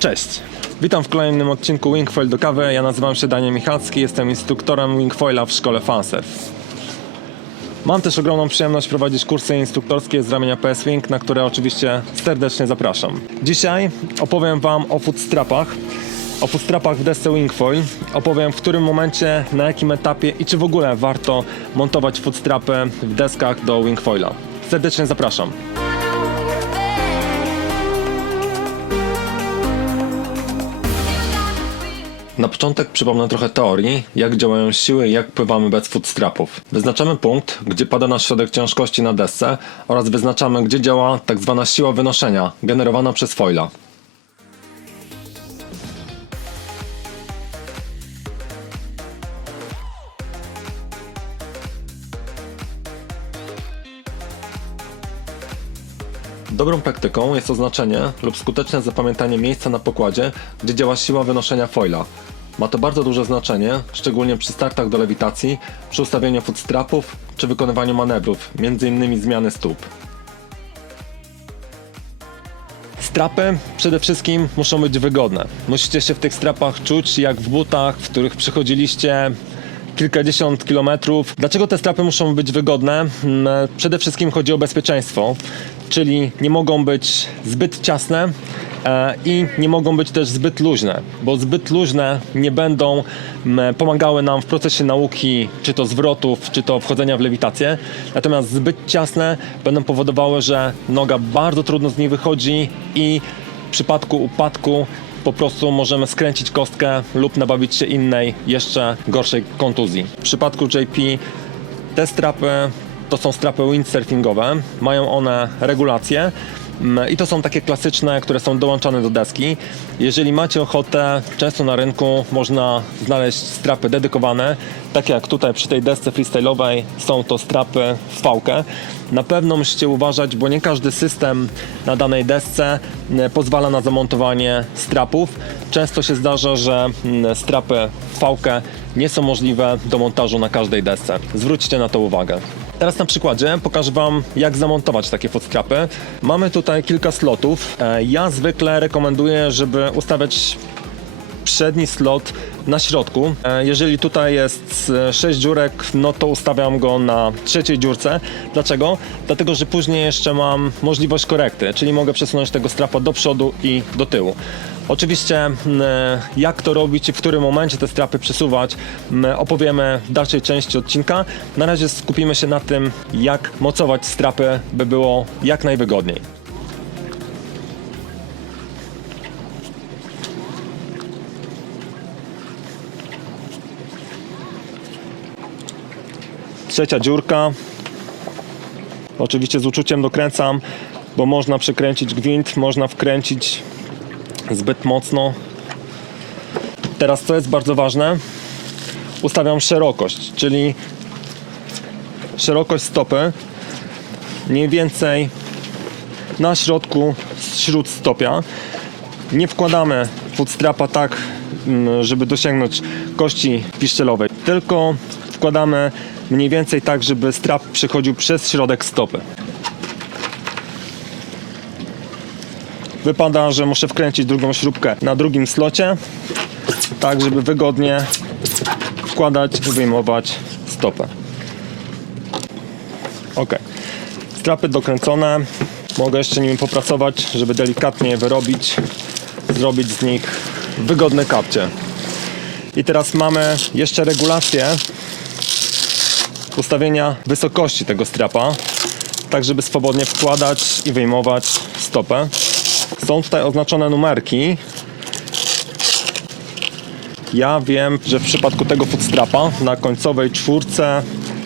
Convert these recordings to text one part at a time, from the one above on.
Cześć! Witam w kolejnym odcinku Wingfoil do kawy. Ja nazywam się Daniel Michalski, jestem instruktorem Wingfoila w szkole Fansurf. Mam też ogromną przyjemność prowadzić kursy instruktorskie z ramienia PS Wing, na które oczywiście serdecznie zapraszam. Dzisiaj opowiem Wam o footstrapach, o footstrapach w desce Wingfoil. Opowiem w którym momencie, na jakim etapie i czy w ogóle warto montować footstrapy w deskach do Wingfoila. Serdecznie zapraszam. Na początek przypomnę trochę teorii, jak działają siły i jak pływamy bez footstrapów. Wyznaczamy punkt, gdzie pada nasz środek ciężkości na desce oraz wyznaczamy, gdzie działa tak zwana siła wynoszenia, generowana przez foila. Dobrą praktyką jest oznaczenie lub skuteczne zapamiętanie miejsca na pokładzie, gdzie działa siła wynoszenia foila. Ma to bardzo duże znaczenie, szczególnie przy startach do lewitacji, przy ustawieniu footstrapów czy wykonywaniu manewrów, m.in. zmiany stóp. Strapy przede wszystkim muszą być wygodne. Musicie się w tych strapach czuć jak w butach, w których przychodziliście kilkadziesiąt kilometrów. Dlaczego te strapy muszą być wygodne? Mm, Przede wszystkim chodzi o bezpieczeństwo, czyli nie mogą być zbyt ciasne e, i nie mogą być też zbyt luźne, bo zbyt luźne nie będą pomagały nam w procesie nauki, czy to zwrotów, czy to wchodzenia w lewitację. Natomiast zbyt ciasne będą powodowały, że noga bardzo trudno z niej wychodzi i w przypadku upadku po prostu możemy skręcić kostkę lub nabawić się innej, jeszcze gorszej kontuzji. W przypadku JP te strapy to są strapy windsurfingowe, mają one regulacje mm, i to są takie klasyczne, które są dołączane do deski. Jeżeli macie ochotę, często na rynku można znaleźć strapy dedykowane, takie jak tutaj przy tej desce freestyle'owej są to strapy w pałkę. Na pewno musicie uważać, bo nie każdy system na danej desce mm, pozwala na zamontowanie strapów. Często się zdarza, że mm, strapy w pałkę nie są możliwe do montażu na każdej desce. Zwróćcie na to uwagę. Teraz na przykładzie pokażę Wam, jak zamontować takie footstrapy. Mamy tutaj kilka slotów. E, Ja zwykle rekomenduję, żeby ustawiać przedni slot na środku. E, Jeżeli tutaj jest 6 dziurek, no to ustawiam go na trzeciej dziurce. Dlaczego? Dlatego, że później jeszcze mam możliwość korekty, czyli mogę przesunąć tego strapa do przodu i do tyłu. Oczywiście jak to robić i w którym momencie te strapy przesuwać opowiemy w dalszej części odcinka. Na razie skupimy się na tym, jak mocować strapy, by było jak najwygodniej. Trzecia dziurka. Oczywiście z uczuciem dokręcam, bo można przekręcić gwint, można wkręcić zbyt mocno. Teraz co jest bardzo ważne, ustawiam szerokość, czyli szerokość stopy mniej więcej na środku śródstopia. Nie wkładamy footstrapa tak, mm, żeby dosięgnąć kości piszczelowej, tylko wkładamy mniej więcej tak, żeby strap przechodził przez środek stopy. Wypada, że muszę wkręcić drugą śrubkę na drugim slocie, tak żeby wygodnie wkładać i wyjmować stopę. Ok. Strapy dokręcone. Mogę jeszcze nimi popracować, żeby delikatnie wyrobić, zrobić z nich wygodne kapcie. I teraz mamy jeszcze regulację ustawienia wysokości tego strapa, tak żeby swobodnie wkładać i wyjmować stopę. Są tutaj oznaczone numerki. Ja wiem, że w przypadku tego footstrapa na końcowej czwórce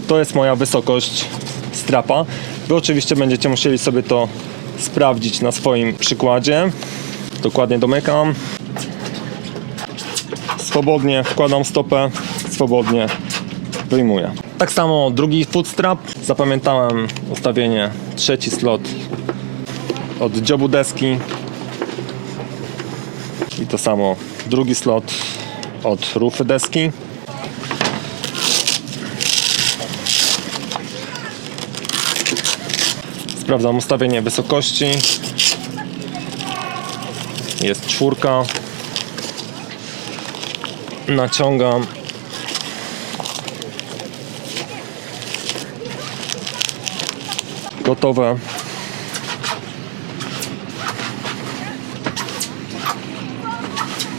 to jest moja wysokość strapa. Wy oczywiście będziecie musieli sobie to sprawdzić na swoim przykładzie. Dokładnie domykam. Swobodnie wkładam stopę, swobodnie wyjmuję. Tak samo drugi footstrap. Zapamiętałem ustawienie trzeci slot od dziobu deski. I to samo drugi slot od rufy deski. Sprawdzam ustawienie wysokości. Jest czwórka. Naciągam. Gotowe.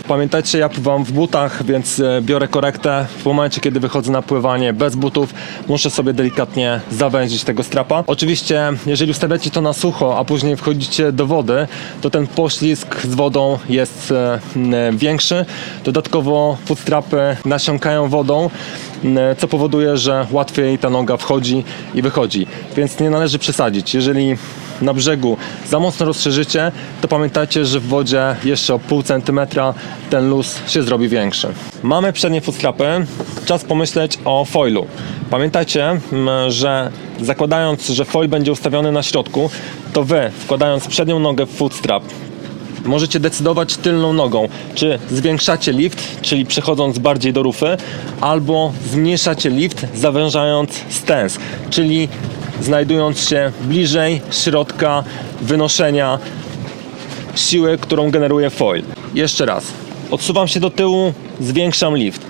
Pamiętajcie, ja pływam w butach, więc e, biorę korektę. W momencie, kiedy wychodzę na pływanie bez butów, muszę sobie delikatnie zawęzić tego strapa. Oczywiście, jeżeli ustawiacie to na sucho, a później wchodzicie do wody, to ten poślizg z wodą jest e, m, większy. Dodatkowo footstrapy nasiąkają wodą, co powoduje, że łatwiej ta noga wchodzi i wychodzi. Więc nie należy przesadzić. Jeżeli na brzegu za mocno rozszerzycie, to pamiętajcie, że w wodzie jeszcze o pół centymetra ten luz się zrobi większy. Mamy przednie footstrapy, czas pomyśleć o foilu. Pamiętajcie, że zakładając, że foil będzie ustawiony na środku, to wy wkładając przednią nogę w footstrap, możecie decydować tylną nogą, czy zwiększacie lift, czyli przechodząc bardziej do rufy, albo zmniejszacie lift, zawężając stens, czyli znajdując się bliżej środka wynoszenia siły, którą generuje foil. Jeszcze raz. Odsuwam się do tyłu, zwiększam lift.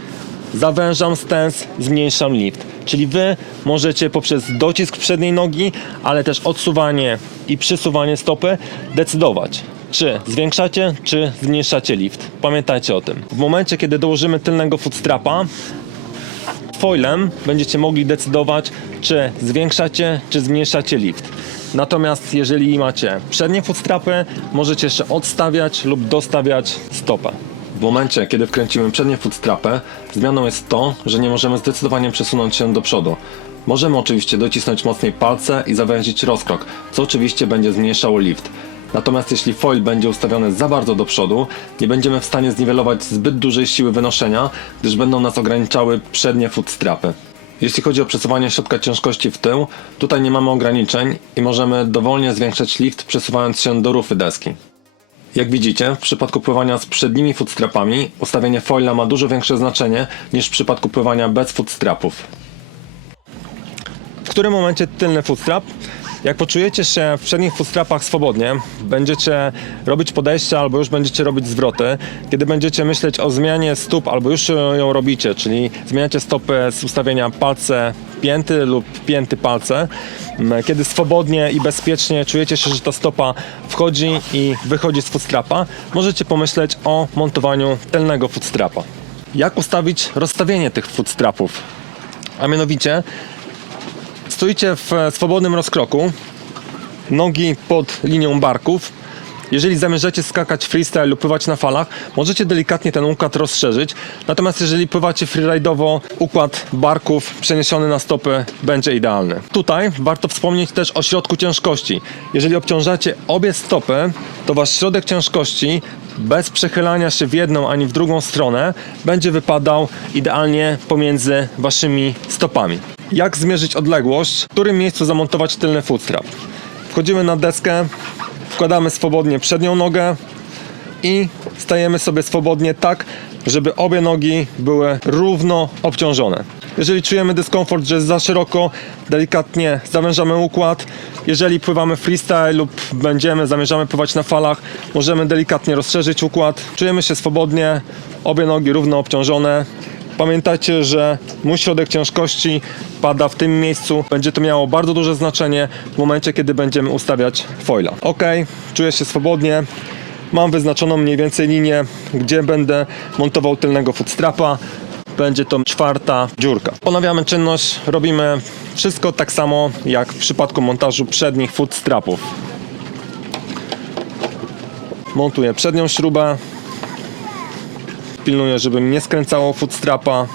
Zawężam stens, zmniejszam lift. Czyli wy możecie poprzez docisk przedniej nogi, ale też odsuwanie i przysuwanie stopy decydować, czy zwiększacie, czy zmniejszacie lift. Pamiętajcie o tym. W momencie, kiedy dołożymy tylnego footstrapa, foilem będziecie mogli decydować, czy zwiększacie, czy zmniejszacie lift. Natomiast jeżeli macie przednie footstrapy, możecie jeszcze odstawiać lub dostawiać stopę. W momencie, kiedy wkręcimy przednie footstrapy, zmianą jest to, że nie możemy zdecydowanie przesunąć się do przodu. Możemy oczywiście docisnąć mocniej palce i zawęzić rozkrok, co oczywiście będzie zmniejszało lift. Natomiast jeśli foil będzie ustawiony za bardzo do przodu, nie będziemy w stanie zniwelować zbyt dużej siły wynoszenia, gdyż będą nas ograniczały przednie footstrapy. Jeśli chodzi o przesuwanie środka ciężkości w tył, tutaj nie mamy ograniczeń i możemy dowolnie zwiększać lift przesuwając się do rufy deski. Jak widzicie, w przypadku pływania z przednimi footstrapami ustawienie foila ma dużo większe znaczenie niż w przypadku pływania bez footstrapów. W którym momencie tylny footstrap? Jak poczujecie się w przednich footstrapach swobodnie, będziecie robić podejścia albo już będziecie robić zwroty, kiedy będziecie myśleć o zmianie stóp albo już ją robicie, czyli zmieniacie stopy z ustawienia palce pięty lub pięty palce, kiedy swobodnie i bezpiecznie czujecie się, że ta stopa wchodzi i wychodzi z footstrapa, możecie pomyśleć o montowaniu tylnego footstrapa. Jak ustawić rozstawienie tych footstrapów? A mianowicie Stoicie w e, swobodnym rozkroku, nogi pod linią barków. Jeżeli zamierzacie skakać freestyle lub pływać na falach, możecie delikatnie ten układ rozszerzyć. Natomiast jeżeli pływacie freeride'owo, układ barków przeniesiony na stopy będzie idealny. Tutaj warto wspomnieć też o środku ciężkości. Jeżeli obciążacie obie stopy, to wasz środek ciężkości bez przechylania się w jedną ani w drugą stronę będzie wypadał idealnie pomiędzy waszymi stopami. Jak zmierzyć odległość? W którym miejscu zamontować tylny footstrap? Wchodzimy na deskę, wkładamy swobodnie przednią nogę i stajemy sobie swobodnie tak, żeby obie nogi były równo obciążone. Jeżeli czujemy dyskomfort, że jest za szeroko, delikatnie zawężamy układ. Jeżeli pływamy freestyle lub będziemy, zamierzamy pływać na falach, możemy delikatnie rozszerzyć układ. Czujemy się swobodnie, obie nogi równo obciążone. Pamiętajcie, że mój środek ciężkości pada w tym miejscu. Będzie to miało bardzo duże znaczenie w momencie, kiedy będziemy ustawiać foila. Ok, czuję się swobodnie. Mam wyznaczoną mniej więcej linię, gdzie będę montował tylnego footstrapa. Będzie to czwarta dziurka. Ponawiamy czynność, robimy wszystko tak samo jak w przypadku montażu przednich footstrapów. Montuję przednią śrubę, pilnuję, żeby mi nie skręcało footstrapa.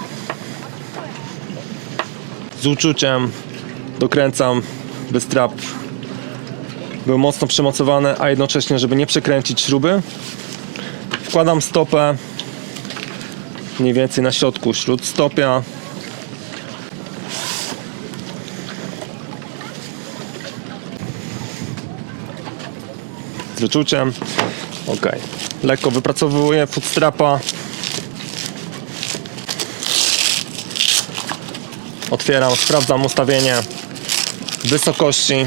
Z uczuciem dokręcam, by strap był mocno przymocowany, a jednocześnie, żeby nie przekręcić śruby. Wkładam stopę mniej więcej na środku śródstopia. Z wyczuciem. Ok. Lekko wypracowuję footstrapa. Otwieram, sprawdzam ustawienie wysokości.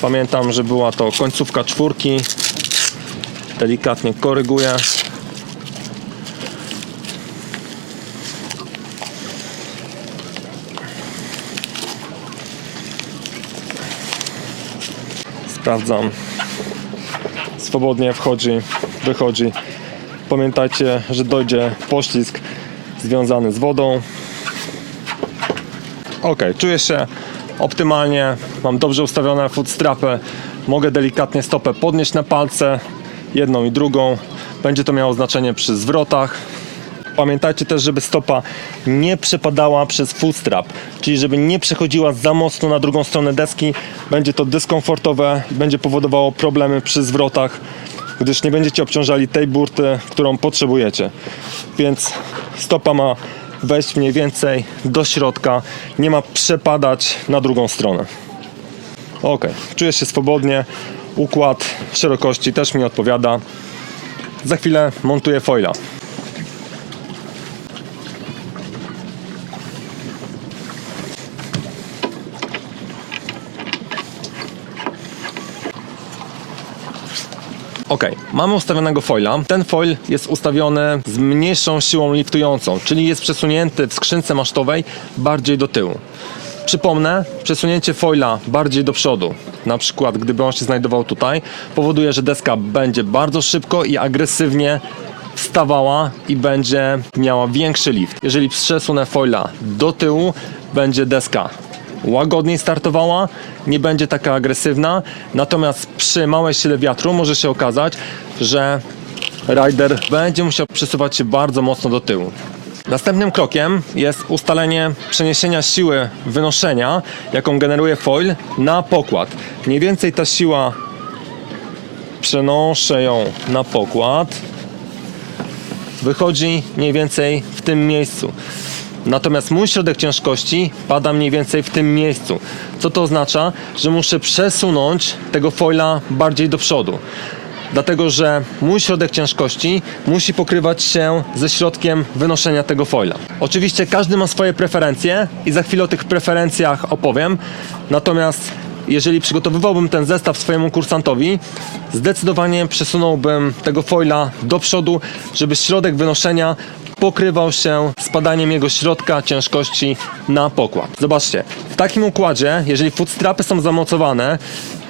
Pamiętam, że była to końcówka czwórki. delikatnie koryguję. Sprawdzam. Swobodnie wchodzi, wychodzi. Pamiętajcie, że dojdzie poślizg związany z wodą. Ok, czuję się optymalnie, mam dobrze ustawione footstrapy, mogę delikatnie stopę podnieść na palce, jedną i drugą. Będzie to miało znaczenie przy zwrotach. Pamiętajcie też, żeby stopa nie przepadała przez footstrap, czyli żeby nie przechodziła za mocno na drugą stronę deski. Będzie to dyskomfortowe i będzie powodowało problemy przy zwrotach, gdyż nie będziecie obciążali tej burty, którą potrzebujecie. Więc stopa ma wejść mniej więcej do środka, nie ma przepadać na drugą stronę. Ok, czuję się swobodnie, układ szerokości też mi odpowiada. Za chwilę montuję foila. Ok, mamy ustawionego foila. Ten foil jest ustawiony z mniejszą siłą liftującą, czyli jest przesunięty w skrzynce masztowej bardziej do tyłu. Przypomnę, przesunięcie foila bardziej do przodu, na przykład gdyby on się znajdował tutaj, powoduje, że deska będzie bardzo szybko i agresywnie wstawała i będzie miała większy lift. Jeżeli przesunę foila do tyłu, będzie deska łagodniej startowała, nie będzie taka agresywna, natomiast przy małej sile wiatru może się okazać, że rider będzie musiał przesuwać się bardzo mocno do tyłu. Następnym krokiem jest ustalenie przeniesienia siły wynoszenia, jaką generuje foil, na pokład. Mniej więcej ta siła przenoszę ją na pokład wychodzi mniej więcej w tym miejscu. Natomiast mój środek ciężkości pada mniej więcej w tym miejscu. Co to oznacza? Że muszę przesunąć tego foila bardziej do przodu. Dlatego, że mój środek ciężkości musi pokrywać się ze środkiem wynoszenia tego foila. Oczywiście każdy ma swoje preferencje i za chwilę o tych preferencjach opowiem. Natomiast jeżeli przygotowywałbym ten zestaw swojemu kursantowi, zdecydowanie przesunąłbym tego foila do przodu, żeby środek wynoszenia pokrywał się spadaniem jego środka ciężkości na pokład. Zobaczcie, w takim układzie, jeżeli footstrapy są zamocowane,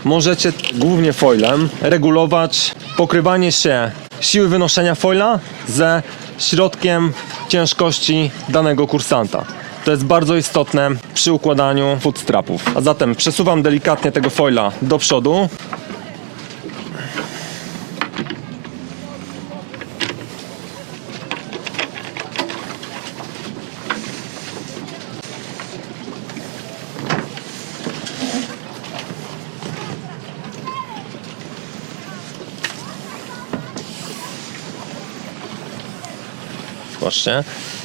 możecie głównie foilem regulować pokrywanie się siły wynoszenia foila ze środkiem ciężkości danego kursanta. To jest bardzo istotne przy układaniu footstrapów. A zatem przesuwam delikatnie tego foila do przodu.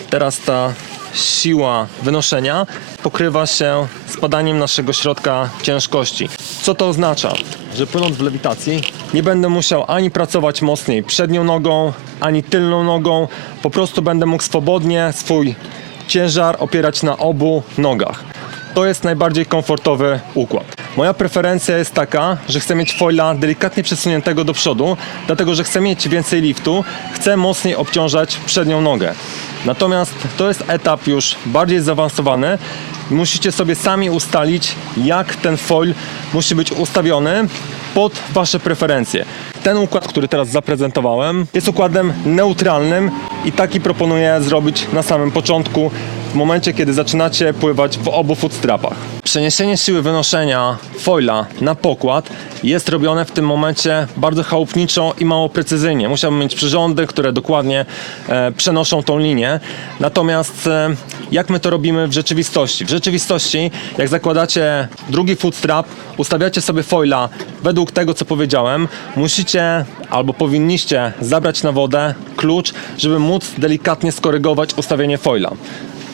Teraz ta siła wynoszenia pokrywa się spadaniem naszego środka ciężkości. Co to oznacza? Że płynąc w lewitacji nie będę musiał ani pracować mocniej przednią nogą, ani tylną nogą. Po prostu będę mógł swobodnie swój ciężar opierać na obu nogach. To jest najbardziej komfortowy układ. Moja preferencja jest taka, że chcę mieć foila delikatnie przesuniętego do przodu, dlatego że chcę mieć więcej liftu, chcę mocniej obciążać przednią nogę. Natomiast to jest etap już bardziej zaawansowany. Musicie sobie sami ustalić, jak ten foil musi być ustawiony pod Wasze preferencje. Ten układ, który teraz zaprezentowałem, jest układem neutralnym i taki proponuję zrobić na samym początku, w momencie, kiedy zaczynacie pływać w obu footstrapach. Przeniesienie siły wynoszenia foila na pokład jest robione w tym momencie bardzo chałupniczo i mało precyzyjnie. Musiałbym mieć przyrządy, które dokładnie e, przenoszą tą linię. Natomiast e, jak my to robimy w rzeczywistości? W rzeczywistości, jak zakładacie drugi footstrap, ustawiacie sobie foila według tego, co powiedziałem, musicie albo powinniście zabrać na wodę klucz, żeby móc delikatnie skorygować ustawienie foila.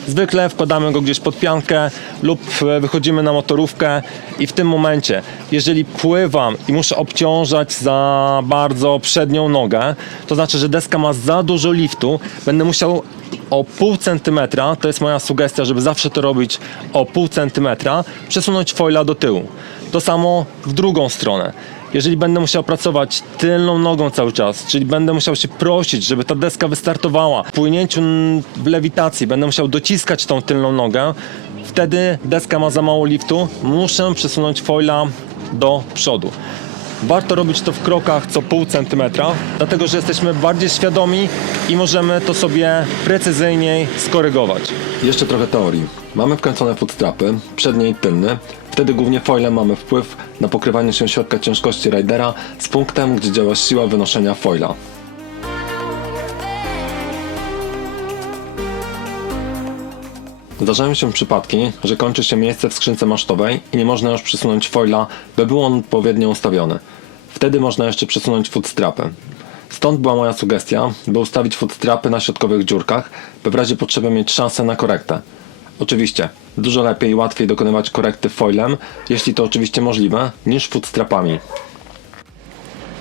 Zwykle wkładamy go gdzieś pod piankę lub e, wychodzimy na motorówkę i w tym momencie, jeżeli pływam i muszę obciążać za bardzo przednią nogę, to znaczy, że deska ma za dużo liftu, będę musiał o pół centymetra, to jest moja sugestia, żeby zawsze to robić o pół centymetra, przesunąć foila do tyłu. To samo w drugą stronę. Jeżeli będę musiał pracować tylną nogą cały czas, czyli będę musiał się prosić, żeby ta deska wystartowała, w płynięciu w lewitacji będę musiał dociskać tą tylną nogę, wtedy deska ma za mało liftu, muszę przesunąć foila do przodu. Warto robić to w krokach co pół centymetra, dlatego że jesteśmy bardziej świadomi i możemy to sobie precyzyjniej skorygować. Jeszcze trochę teorii. Mamy wkręcone footstrapy, przednie i tylne. Wtedy głównie foilem mamy wpływ na pokrywanie się środka ciężkości ridera z punktem, gdzie działa siła wynoszenia foila. Zdarzają się przypadki, że kończy się miejsce w skrzynce masztowej i nie można już przesunąć foila, by był on odpowiednio ustawiony. Wtedy można jeszcze przesunąć footstrapy. Stąd była moja sugestia, by ustawić footstrapy na środkowych dziurkach, by w razie potrzeby mieć szansę na korektę. Oczywiście, dużo lepiej i łatwiej dokonywać korekty foilem, jeśli to oczywiście możliwe, niż footstrapami.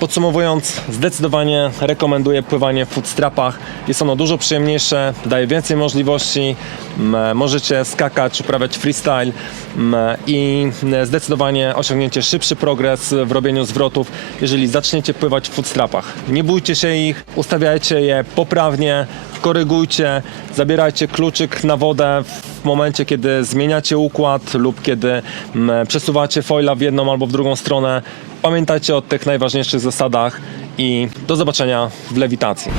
Podsumowując, zdecydowanie rekomenduję pływanie w footstrapach. Jest ono dużo przyjemniejsze, daje więcej możliwości. Możecie skakać, uprawiać freestyle i zdecydowanie osiągnięcie szybszy progres w robieniu zwrotów, jeżeli zaczniecie pływać w footstrapach. Nie bójcie się ich, ustawiajcie je poprawnie, korygujcie, zabierajcie kluczyk na wodę w momencie, kiedy zmieniacie układ lub kiedy przesuwacie foila w jedną albo w drugą stronę. Pamiętajcie o tych najważniejszych zasadach i do zobaczenia w lewitacji.